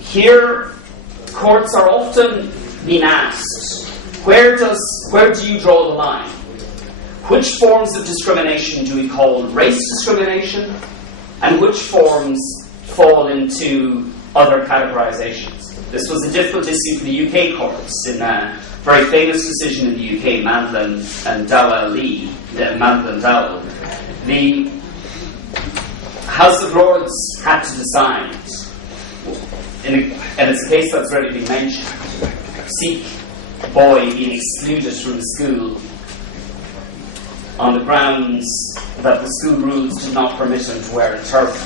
Here, courts are often being asked, where do you draw the line? Which forms of discrimination do we call race discrimination, and which forms fall into other categorizations? This was a difficult issue for the UK courts in a very famous decision in the UK, Madeline and Dowell. The House of Lords had to decide, and it's a case that's already been mentioned, Sikh boy being excluded from school on the grounds that the school rules did not permit him to wear a turban.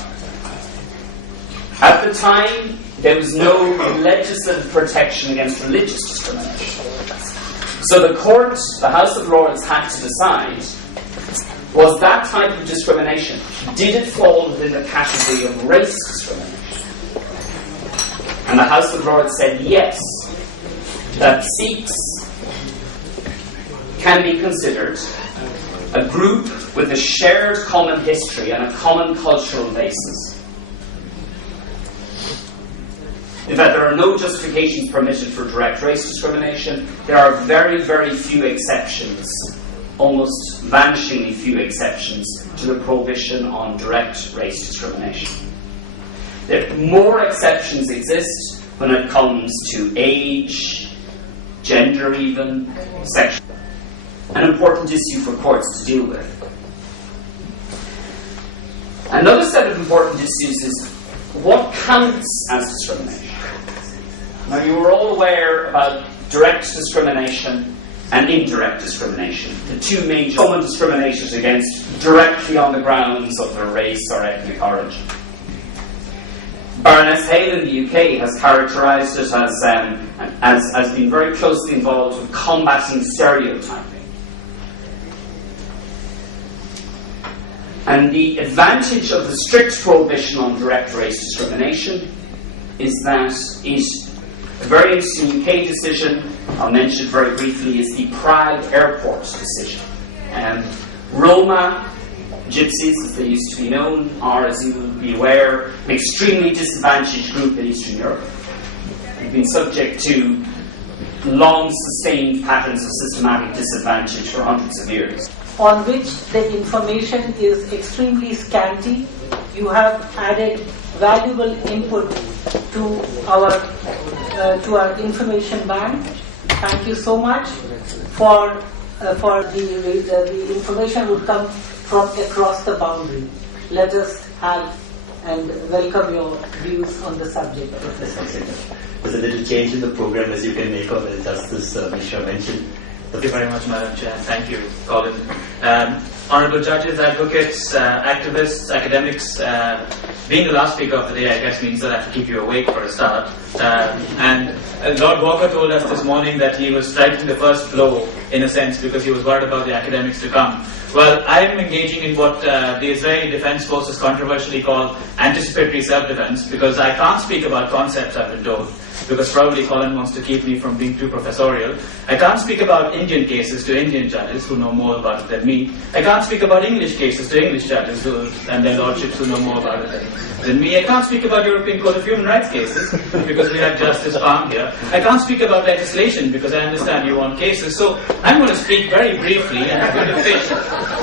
At the time, there was no legislative protection against religious discrimination. So the court, the House of Lords, had to decide, was that type of discrimination, did it fall within the category of race discrimination? And the House of Lords said yes, that Sikhs can be considered a group with a shared common history and a common cultural basis. In fact, there are no justifications permitted for direct race discrimination. There are very, very few exceptions, almost vanishingly few exceptions, to the prohibition on direct race discrimination. More exceptions exist when it comes to age, gender even, sexual. An important issue for courts to deal with. Another set of important issues is what counts as discrimination. Now, you are all aware about direct discrimination and indirect discrimination, the two major common discriminated against directly on the grounds of their race or ethnic origin. Baroness Hale in the UK has characterised it as being very closely involved with combating stereotyping. And the advantage of the strict prohibition on direct race discrimination is that a very interesting UK decision, I'll mention very briefly, is the Prague Airport decision. Roma, Gypsies, as they used to be known, are, as you will be aware, an extremely disadvantaged group in Eastern Europe. They've been subject to long sustained patterns of systematic disadvantage for hundreds of years. On which the information is extremely scanty. You have added valuable input to our information bank. Thank you so much for the information would come from across the boundary. Let us have and welcome your views on the subject, Professor. There's a little change in the program, as you can make out, as Justice Mishra mentioned. Thank you very much, Madam Chair. Thank you, Colin. Honourable judges, advocates, activists, academics, being the last speaker of the day, I guess, means that I have to keep you awake for a start. And Lord Walker told us this morning that he was striking the first blow, in a sense, because he was worried about the academics to come. Well, I am engaging in what the Israeli Defense Forces controversially call anticipatory self-defense, because I can't speak about concepts, I've been told, because probably Colin wants to keep me from being too professorial. I can't speak about Indian cases to Indian judges who know more about it than me. I can't speak about English cases to English judges and their lordships who know more about it than me. I can't speak about European Court of Human Rights cases because we have Justice Palm here. I can't speak about legislation because I understand you want cases. So I'm going to speak very briefly, and I'm going to fish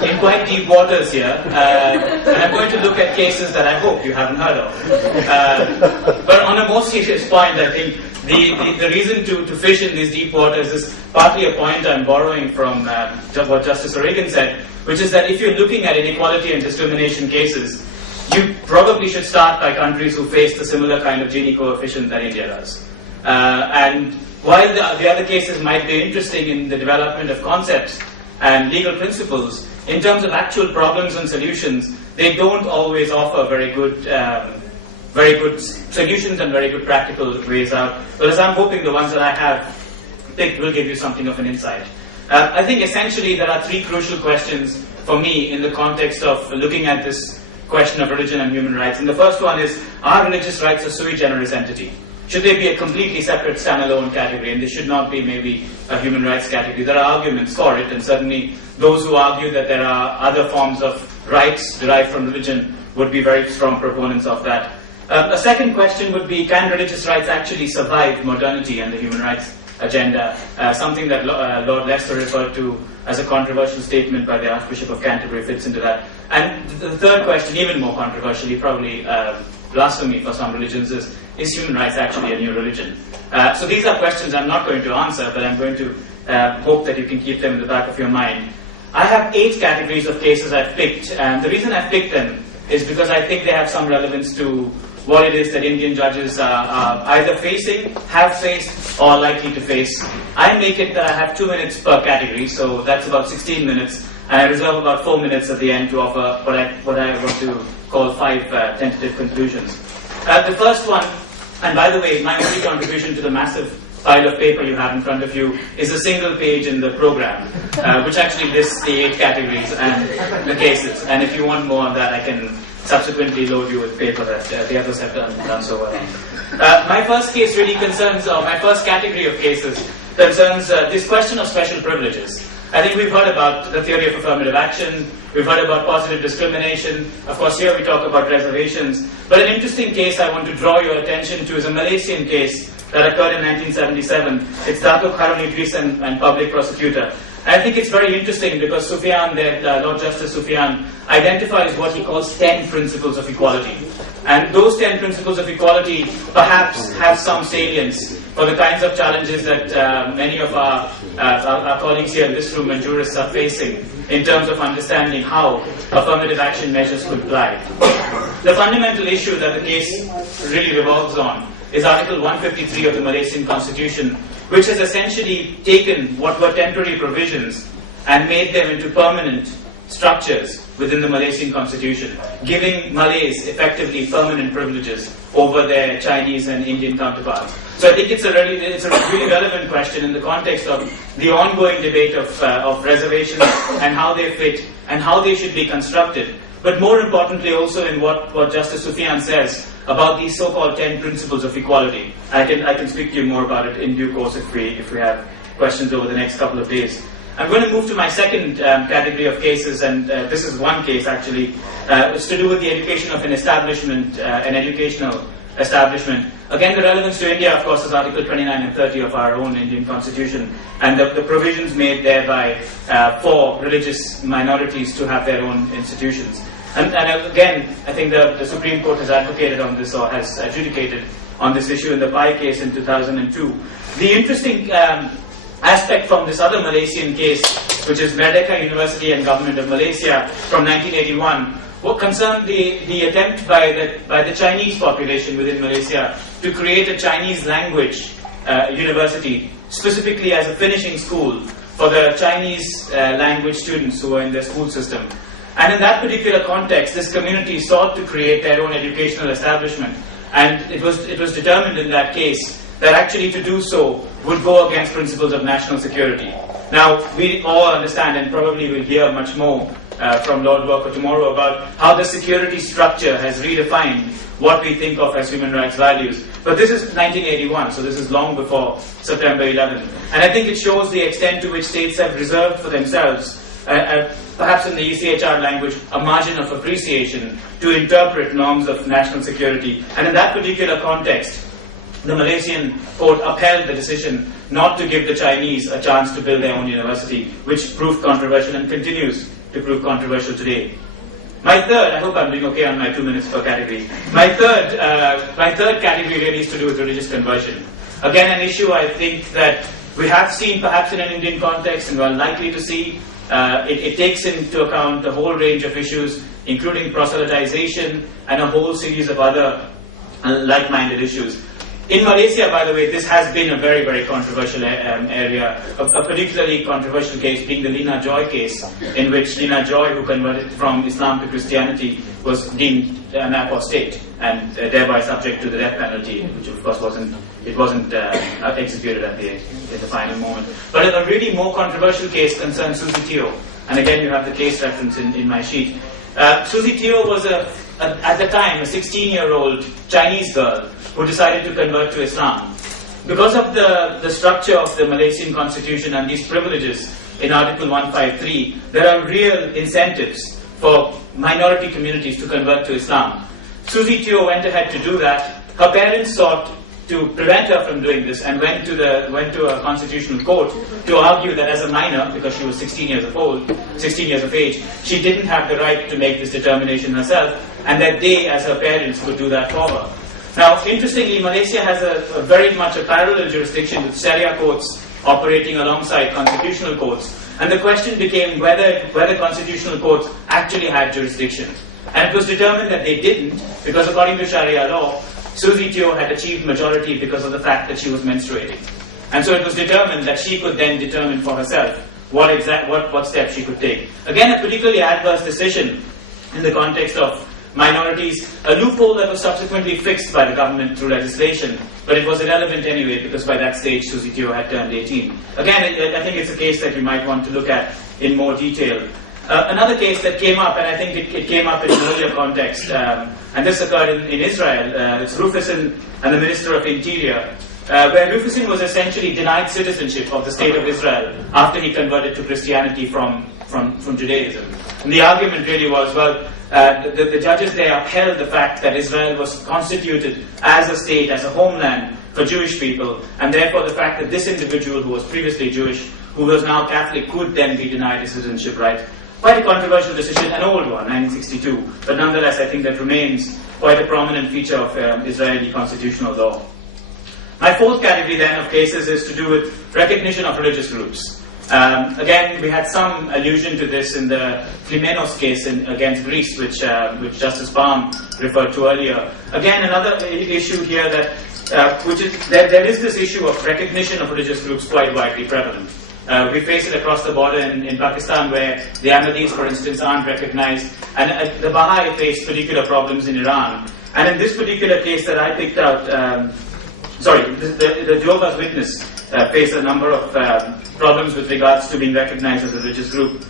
in quite deep waters here, and I'm going to look at cases that I hope you haven't heard of. But on a more serious point, I think the reason to fish in these deep waters is partly a point I'm borrowing from what Justice O'Regan said, which is that if you're looking at inequality and discrimination cases, you probably should start by countries who face the similar kind of Gini coefficient that India does. And while the other cases might be interesting in the development of concepts and legal principles, in terms of actual problems and solutions, they don't always offer very good solutions and very good practical ways out. Whereas I'm hoping the ones that I have picked will give you something of an insight. I think essentially there are three crucial questions for me in the context of looking at this question of religion and human rights. And the first one is, are religious rights a sui generis entity? Should they be a completely separate standalone category, and they should not be maybe a human rights category? There are arguments for it, and certainly those who argue that there are other forms of rights derived from religion would be very strong proponents of that. A second question would be, can religious rights actually survive modernity and the human rights agenda? Something that Lord Leicester referred to as a controversial statement by the Archbishop of Canterbury fits into that. And the third question, even more controversially, probably blasphemy for some religions, is human rights actually a new religion? So these are questions I'm not going to answer, but I'm going to hope that you can keep them in the back of your mind. I have 8 categories of cases I've picked, and the reason I've picked them is because I think they have some relevance to what it is that Indian judges are either facing, have faced, or likely to face. I make it that I have 2 minutes per category, so that's about 16 minutes, and I reserve about 4 minutes at the end to offer what I want to call 5 tentative conclusions. The first one, and by the way, my only contribution to the massive pile of paper you have in front of you is a single page in the program, which actually lists the 8 categories and the cases. And if you want more of that, I can subsequently load you with paper that the others have done so well. My first case really concerns, or my first category of cases concerns this question of special privileges. I think we've heard about the theory of affirmative action, we've heard about positive discrimination, of course here we talk about reservations, but an interesting case I want to draw your attention to is a Malaysian case that occurred in 1977. It's Datuk Harun Idris and public prosecutor. I think it's very interesting because Sufyan, Lord Justice Sufyan, identifies what he calls 10 principles of equality. And those 10 principles of equality perhaps have some salience for the kinds of challenges that many of our colleagues here in this room and jurists are facing in terms of understanding how affirmative action measures could apply. The fundamental issue that the case really revolves on is Article 153 of the Malaysian Constitution, which has essentially taken what were temporary provisions and made them into permanent structures within the Malaysian Constitution, giving Malays effectively permanent privileges over their Chinese and Indian counterparts. So I think it's a really relevant question in the context of the ongoing debate of reservations and how they fit and how they should be constructed. But more importantly also in what Justice Sufyan says about these so-called 10 principles of equality. I can speak to you more about it in due course if we have questions over the next couple of days. I'm going to move to my second category of cases, and this is one case actually. It's to do with the education of an establishment, an educational establishment. Again, the relevance to India, of course, is Article 29 and 30 of our own Indian Constitution, and the provisions made thereby for religious minorities to have their own institutions. And again, I think the Supreme Court has advocated on this, or has adjudicated on this issue in the Pai case in 2002. The interesting aspect from this other Malaysian case, which is Merdeka University and Government of Malaysia from 1981, what concerned the attempt by the Chinese population within Malaysia to create a Chinese language university, specifically as a finishing school for the Chinese language students who were in their school system. And in that particular context, this community sought to create their own educational establishment, and it was determined in that case that actually to do so would go against principles of national security. Now, we all understand, and probably will hear much more from Lord Walker tomorrow, about how the security structure has redefined what we think of as human rights values. But this is 1981, so this is long before September 11. And I think it shows the extent to which states have reserved for themselves, perhaps in the ECHR language, a margin of appreciation to interpret norms of national security. And in that particular context, the Malaysian court upheld the decision not to give the Chinese a chance to build their own university, which proved controversial and continues to prove controversial today. My third, I hope I'm doing okay on my 2 minutes per category. My third category really is to do with religious conversion. Again, an issue I think that we have seen perhaps in an Indian context and we're likely to see. It takes into account a whole range of issues, including proselytization and a whole series of other like-minded issues. In Malaysia, by the way, this has been a very, very controversial area. A particularly controversial case being the Lina Joy case, in which Lina Joy, who converted from Islam to Christianity, was deemed an apostate and thereby subject to the death penalty, which of course wasn't executed at the final moment. But a really more controversial case concerns Susie Teo, and again you have the case reference in my sheet. Susie Teo was at the time a 16-year-old Chinese girl who decided to convert to Islam. Because of the structure of the Malaysian Constitution and these privileges in Article 153, there are real incentives for minority communities to convert to Islam. Susie Teo went ahead to do that. Her parents sought to prevent her from doing this and went to a constitutional court to argue that as a minor, because she was 16 years of age, she didn't have the right to make this determination herself, and that they, as her parents, could do that for her. Now, interestingly, Malaysia has a very much a parallel jurisdiction with Sharia courts operating alongside constitutional courts, and the question became whether constitutional courts actually had jurisdiction. And it was determined that they didn't, because according to Sharia law, Susie Teo had achieved majority because of the fact that she was menstruating. And so it was determined that she could then determine for herself what steps she could take. Again, a particularly adverse decision in the context of minorities, a loophole that was subsequently fixed by the government through legislation, but it was irrelevant anyway because by that stage Susie Teo had turned 18. Again, I think it's a case that you might want to look at in more detail. Another case that came up, and I think it came up in an earlier context, and this occurred in Israel. It's Rufusson and the Minister of Interior, where Rufusson was essentially denied citizenship of the State of Israel after he converted to Christianity from Judaism. And the argument really was, well, the judges there upheld the fact that Israel was constituted as a state, as a homeland for Jewish people, and therefore the fact that this individual who was previously Jewish, who was now Catholic, could then be denied his citizenship right. Quite a controversial decision, an old one, 1962, but nonetheless I think that remains quite a prominent feature of Israeli constitutional law. My fourth category then of cases is to do with recognition of religious groups. Again, we had some allusion to this in the Klimenos case against Greece, which Justice Palm referred to earlier. Again, another issue here there is this issue of recognition of religious groups quite widely prevalent. We face it across the border in Pakistan, where the Ahmadis, for instance, aren't recognized, and the Baha'i face particular problems in Iran. And in this particular case that I picked out, the Jehovah's Witness face a number of problems with regards to being recognized as a religious group.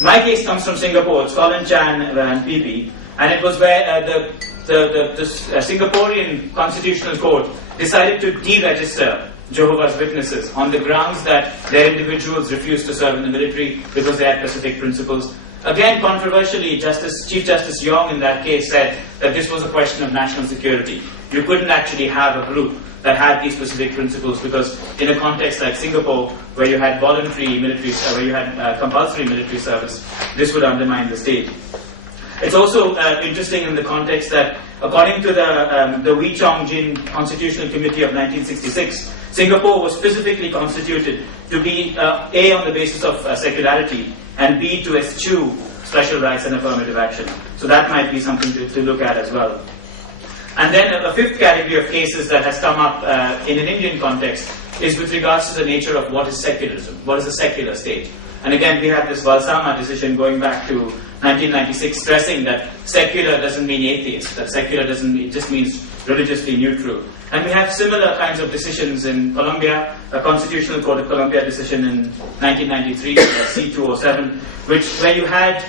My case comes from Singapore. It's Colin Chan and PP, and it was where the Singaporean Constitutional Court decided to deregister Jehovah's Witnesses on the grounds that their individuals refused to serve in the military because they had Pacific principles. Again, controversially, Chief Justice Yong in that case said that this was a question of national security. You couldn't actually have a group that had these specific principles because in a context like Singapore, where you had voluntary military, where you had compulsory military service, this would undermine the state. It's also interesting in the context that according to the Wee Chong Jin Constitutional Committee of 1966, Singapore was specifically constituted to be A, on the basis of secularity, and B, to eschew special rights and affirmative action. So that might be something to look at as well. And then a fifth category of cases that has come up in an Indian context is with regards to the nature of what is secularism, what is a secular state. And again, we have this Valsama decision going back to 1996 stressing that secular doesn't mean atheist, that secular it just means religiously neutral. And we have similar kinds of decisions in Colombia, a Constitutional Court of Colombia decision in 1993, C-207, where you had,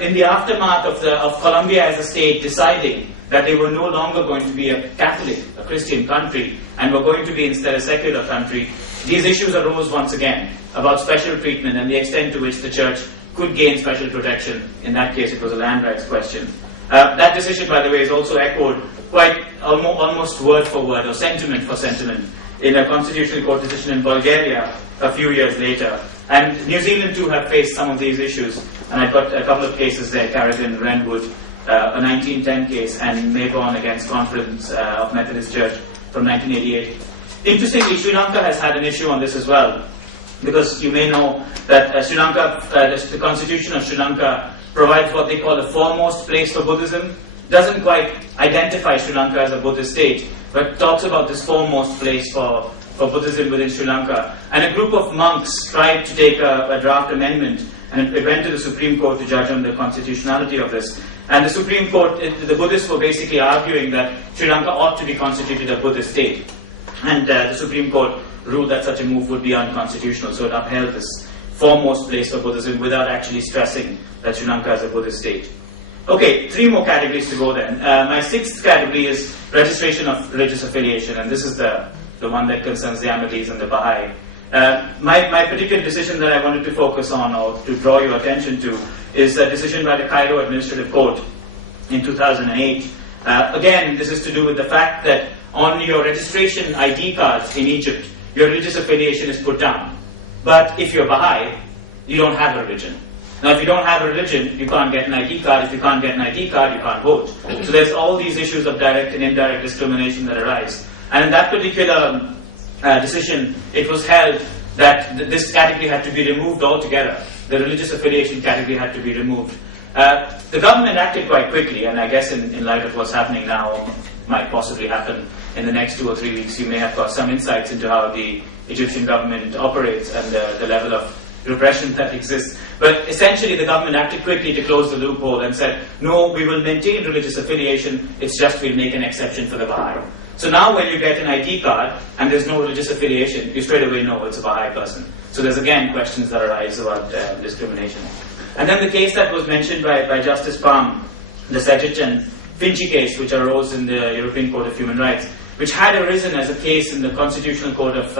in the aftermath of Colombia as a state deciding that they were no longer going to be a Catholic, a Christian country, and were going to be instead a secular country, these issues arose once again about special treatment and the extent to which the church could gain special protection. In that case, it was a land rights question. That decision, by the way, is also echoed quite almost word for word, or sentiment for sentiment, in a Constitutional Court decision in Bulgaria a few years later. And New Zealand too have faced some of these issues, and I've got a couple of cases there, Carrigan, Renwood, a 1910 case, and Mayborn against Conference of Methodist Church from 1988. Interestingly, Sri Lanka has had an issue on this as well, because you may know that Sri Lanka, the Constitution of Sri Lanka provides what they call a foremost place for Buddhism. Doesn't quite identify Sri Lanka as a Buddhist state, but talks about this foremost place for Buddhism within Sri Lanka. And a group of monks tried to take a draft amendment, and it went to the Supreme Court to judge on the constitutionality of this. And the Supreme Court, the Buddhists were basically arguing that Sri Lanka ought to be constituted a Buddhist state. And the Supreme Court ruled that such a move would be unconstitutional, so it upheld this foremost place for Buddhism without actually stressing that Sri Lanka is a Buddhist state. Okay, 3 more categories to go then. My 6th category is registration of religious affiliation, and this is the one that concerns the Ahmadis and the Baha'i. My particular decision that I wanted to focus on, or to draw your attention to, is a decision by the Cairo Administrative Court in 2008, Again, this is to do with the fact that on your registration ID cards in Egypt, your religious affiliation is put down. But if you're Baha'i, you don't have a religion. Now, if you don't have a religion, you can't get an ID card. If you can't get an ID card, you can't vote. So there's all these issues of direct and indirect discrimination that arise. And in that particular decision, it was held that this category had to be removed altogether. The religious affiliation category had to be removed. The government acted quite quickly, and I guess in light of what's happening now, might possibly happen in the next 2 or 3 weeks, you may have got some insights into how the Egyptian government operates and the level of repression that exists. But essentially, the government acted quickly to close the loophole and said, no, we will maintain religious affiliation, it's just we'll make an exception for the Baha'i. So now when you get an ID card and there's no religious affiliation, you straight away know it's a Baha'i person. So there's again questions that arise about discrimination. And then the case that was mentioned by Justice Palm, the Sejic and Finci case, which arose in the European Court of Human Rights, which had arisen as a case in the Constitutional Court of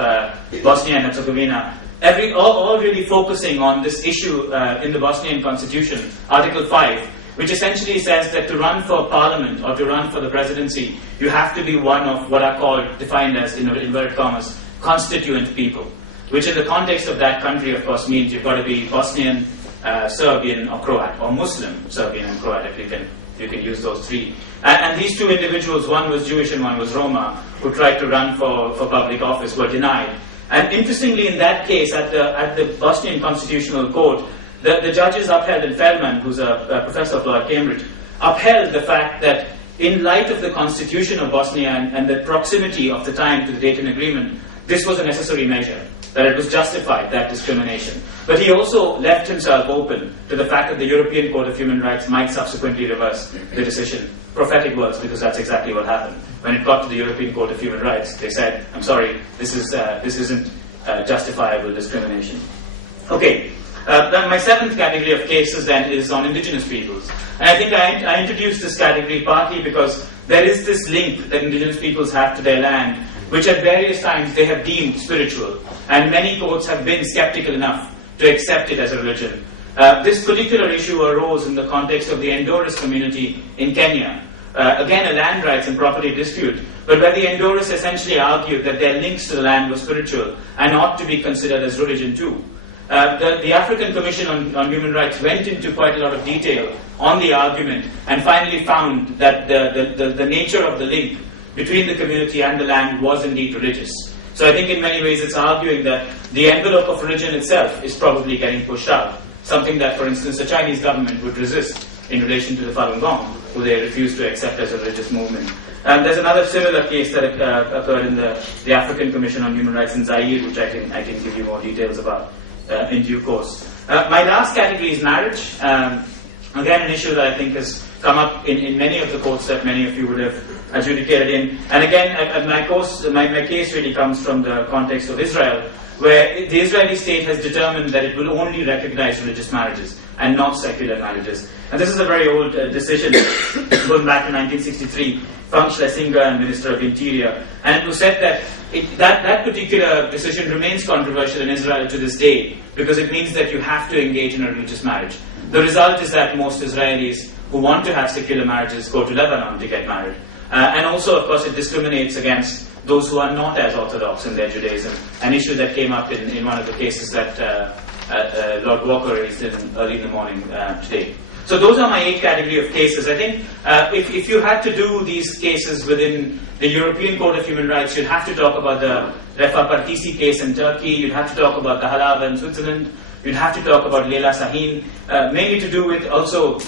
Bosnia and Herzegovina, all really focusing on this issue in the Bosnian Constitution, Article 5, which essentially says that to run for parliament or to run for the presidency, you have to be one of what are called, defined as, in inverted commas, constituent people, which in the context of that country, of course, means you've got to be Bosnian, Serbian, or Croat, or Muslim Serbian and Croat, if you can use those three. And these two individuals, one was Jewish and one was Roma, who tried to run for public office, were denied. And interestingly, in that case, at the Bosnian Constitutional Court, the judges upheld, and Feldman, who's a professor of law at Cambridge, upheld the fact that in light of the constitution of Bosnia and the proximity of the time to the Dayton Agreement, this was a necessary measure, that it was justified, that discrimination. But he also left himself open to the fact that the European Court of Human Rights might subsequently reverse the decision. Prophetic words, because that's exactly what happened. When it got to the European Court of Human Rights, they said, I'm sorry, this isn't justifiable discrimination. Okay, then my seventh category of cases then is on indigenous peoples. And I think I introduced this category partly because there is this link that indigenous peoples have to their land, which at various times they have deemed spiritual. And many courts have been skeptical enough to accept it as a religion. This particular issue arose in the context of the Endoris community in Kenya. Again, a land rights and property dispute, but where the Endoris essentially argued that their links to the land were spiritual and ought to be considered as religion too. The African Commission on Human Rights went into quite a lot of detail on the argument and finally found that the nature of the link between the community and the land was indeed religious. So I think in many ways it's arguing that the envelope of religion itself is probably getting pushed out. Something that, for instance, the Chinese government would resist in relation to the Falun Gong, who they refused to accept as a religious movement. And there's another similar case that occurred in the African Commission on Human Rights in Zaire, which I can give you more details about in due course. My last category is marriage. Again, an issue that I think has come up in many of the courts that many of you would have adjudicated in. And again, my case really comes from the context of Israel, where the Israeli state has determined that it will only recognize religious marriages and not secular marriages. And this is a very old decision going back to 1963 from Schlesinger and Minister of Interior. And it was said that that particular decision remains controversial in Israel to this day because it means that you have to engage in a religious marriage. The result is that most Israelis who want to have secular marriages go to Lebanon to get married. And also, of course, it discriminates against those who are not as orthodox in their Judaism, an issue that came up in one of the cases that Lord Walker raised early in the morning today. So those are my 8 category of cases. I think if you had to do these cases within the European Court of Human Rights, you'd have to talk about the Refa Partisi case in Turkey, you'd have to talk about the Halawa in Switzerland, you'd have to talk about Leila Sahin, mainly to do with also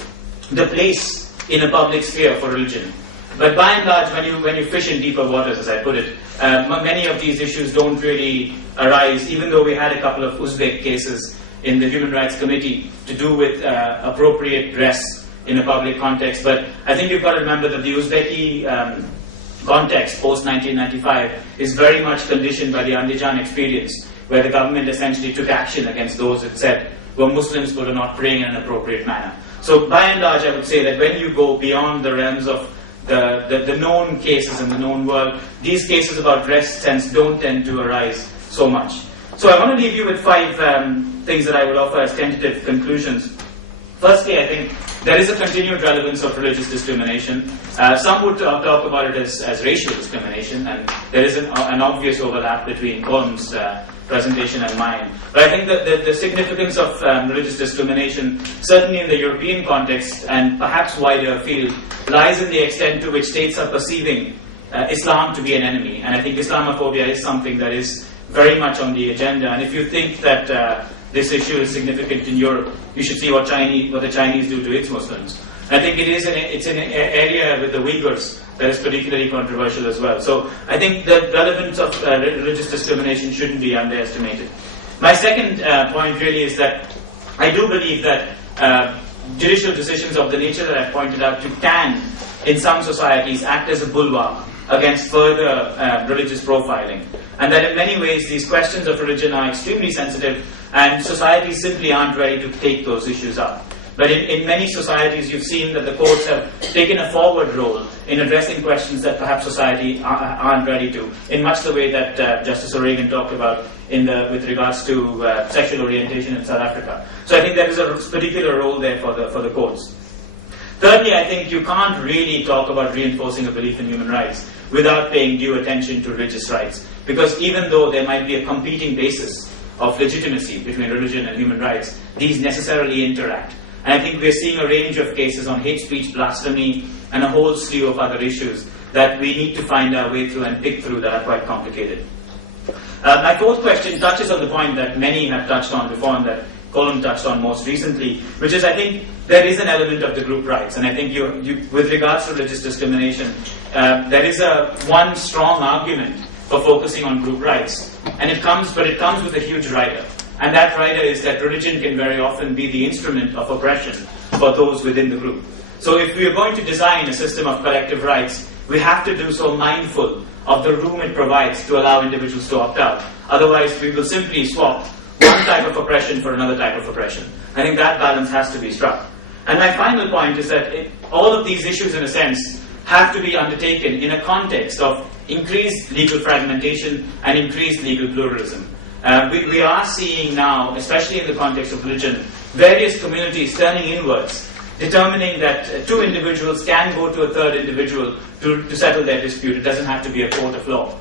the place in a public sphere for religion. But by and large, when you fish in deeper waters, as I put it, many of these issues don't really arise, even though we had a couple of Uzbek cases in the Human Rights Committee to do with appropriate dress in a public context. But I think you've got to remember that the Uzbeki context, post-1995, is very much conditioned by the Andijan experience, where the government essentially took action against those it said were Muslims who were not praying in an appropriate manner. So by and large, I would say that when you go beyond the realms of the known cases in the known world, these cases about dress sense don't tend to arise so much. So I want to leave you with 5 things that I would offer as tentative conclusions. Firstly, I think there is a continued relevance of religious discrimination. Some would talk about it as racial discrimination, and there is an obvious overlap between Colum's presentation and mine. But I think that the significance of religious discrimination, certainly in the European context and perhaps wider field, lies in the extent to which states are perceiving Islam to be an enemy. And I think Islamophobia is something that is very much on the agenda. And if you think that this issue is significant in Europe, you should see what the Chinese do to its Muslims. I think it's an area with the Uyghurs that is particularly controversial as well. So I think the relevance of religious discrimination shouldn't be underestimated. My second point really is that I do believe that judicial decisions of the nature that I've pointed out to can, in some societies, act as a bulwark against further religious profiling. And that in many ways these questions of religion are extremely sensitive, and societies simply aren't ready to take those issues up. But in many societies, you've seen that the courts have taken a forward role in addressing questions that perhaps society aren't ready to, in much the way that Justice O'Regan talked about with regards to sexual orientation in South Africa. So I think there is a particular role there for the courts. Thirdly, I think you can't really talk about reinforcing a belief in human rights without paying due attention to religious rights. Because even though there might be a competing basis of legitimacy between religion and human rights, these necessarily interact. And I think we're seeing a range of cases on hate speech, blasphemy, and a whole slew of other issues that we need to find our way through and pick through that are quite complicated. My fourth question touches on the point that many have touched on before and that Colum touched on most recently, which is I think there is an element of the group rights. And I think with regards to religious discrimination, there is one strong argument for focusing on group rights. And it comes with a huge rider. And that rider is that religion can very often be the instrument of oppression for those within the group. So if we are going to design a system of collective rights, we have to do so mindful of the room it provides to allow individuals to opt out. Otherwise, we will simply swap one type of oppression for another type of oppression. I think that balance has to be struck. And my final point is that all of these issues, in a sense, have to be undertaken in a context of increased legal fragmentation and increased legal pluralism. We are seeing now, especially in the context of religion, various communities turning inwards, determining that two individuals can go to a third individual to settle their dispute. It doesn't have to be a court of law.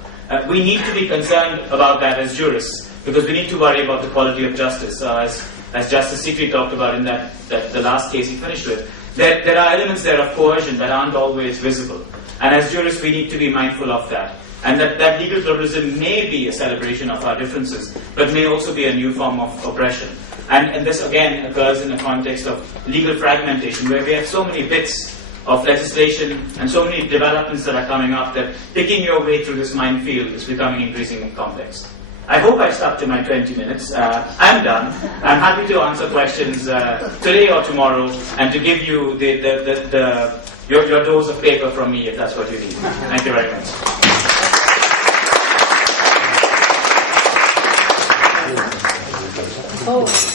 We need to be concerned about that as jurists, because we need to worry about the quality of justice. As Justice Sikri talked about in the last case he finished with, there are elements there of coercion that aren't always visible. And as jurists, we need to be mindful of that. And that legal pluralism may be a celebration of our differences, but may also be a new form of oppression. And this again occurs in the context of legal fragmentation, where we have so many bits of legislation and so many developments that are coming up that picking your way through this minefield is becoming increasingly complex. I hope I stuck to my 20 minutes. I'm done. I'm happy to answer questions today or tomorrow, and to give you your dose of paper from me if that's what you need. Thank you very much. So